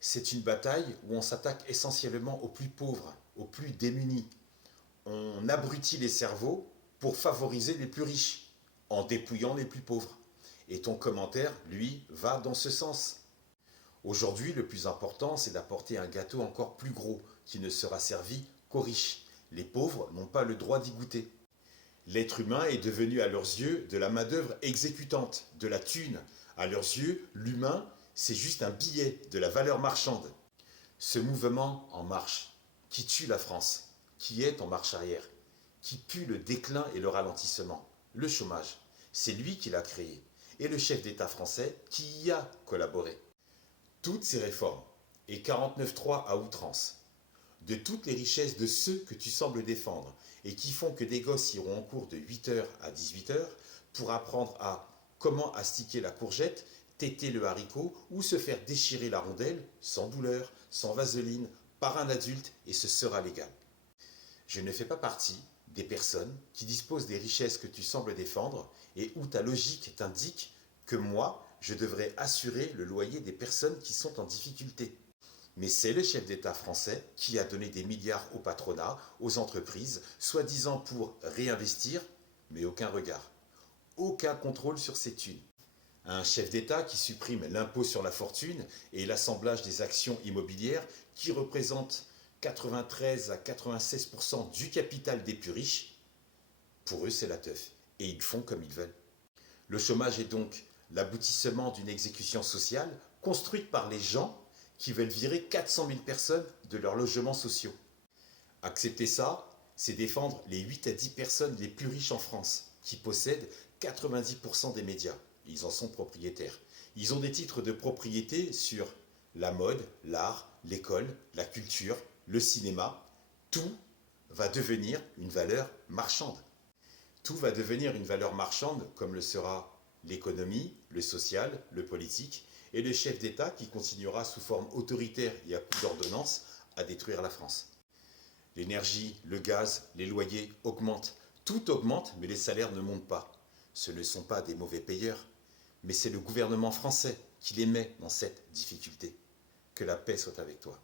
C'est une bataille où on s'attaque essentiellement aux plus pauvres, aux plus démunis. On abrutit les cerveaux pour favoriser les plus riches, en dépouillant les plus pauvres. Et ton commentaire, lui, va dans ce sens. Aujourd'hui, le plus important, c'est d'apporter un gâteau encore plus gros, qui ne sera servi qu'aux riches. Les pauvres n'ont pas le droit d'y goûter. L'être humain est devenu à leurs yeux de la main-d'œuvre exécutante, de la thune. À leurs yeux, l'humain, c'est juste un billet, de la valeur marchande. Ce mouvement en marche, qui tue la France, qui est en marche arrière, qui pue le déclin et le ralentissement, le chômage, c'est lui qui l'a créé, et le chef d'État français qui y a collaboré. Toutes ces réformes, et 49.3 à outrance, de toutes les richesses de ceux que tu sembles défendre, et qui font que des gosses iront en cours de 8h à 18h pour apprendre à comment astiquer la courgette, téter le haricot ou se faire déchirer la rondelle, sans douleur, sans vaseline, par un adulte, et ce sera légal. Je ne fais pas partie des personnes qui disposent des richesses que tu sembles défendre et où ta logique t'indique que moi, je devrais assurer le loyer des personnes qui sont en difficulté. Mais c'est le chef d'État français qui a donné des milliards au patronat, aux entreprises, soi-disant pour réinvestir, mais aucun regard, aucun contrôle sur ces thunes. Un chef d'État qui supprime l'impôt sur la fortune et l'assemblage des actions immobilières qui représentent 93 à 96% du capital des plus riches, pour eux c'est la teuf, et ils font comme ils veulent. Le chômage est donc l'aboutissement d'une exécution sociale construite par les gens qui veulent virer 400 000 personnes de leurs logements sociaux. Accepter ça, c'est défendre les 8 à 10 personnes les plus riches en France, qui possèdent 90% des médias. Ils en sont propriétaires. Ils ont des titres de propriété sur la mode, l'art, l'école, la culture, le cinéma. Tout va devenir une valeur marchande. Tout va devenir une valeur marchande comme le sera l'économie, le social, le politique, et le chef d'État qui continuera sous forme autoritaire et à coup d'ordonnance à détruire la France. L'énergie, le gaz, les loyers augmentent. Tout augmente, mais les salaires ne montent pas. Ce ne sont pas des mauvais payeurs, mais c'est le gouvernement français qui les met dans cette difficulté. Que la paix soit avec toi.